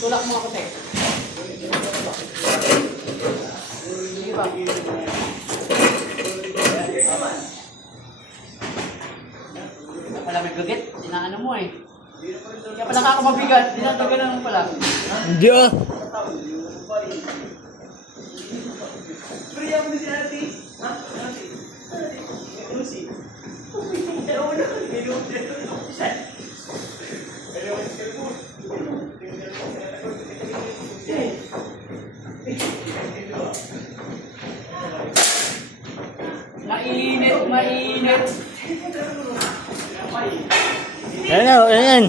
Tulak mo ako, te. Sige ba? Kaya pala may gagit. Sinaano mo eh. Kaya pala ka ako mabigat. Dinadaganan mo pala. Hindi ah. Mainit, mainit. Ayan ayan.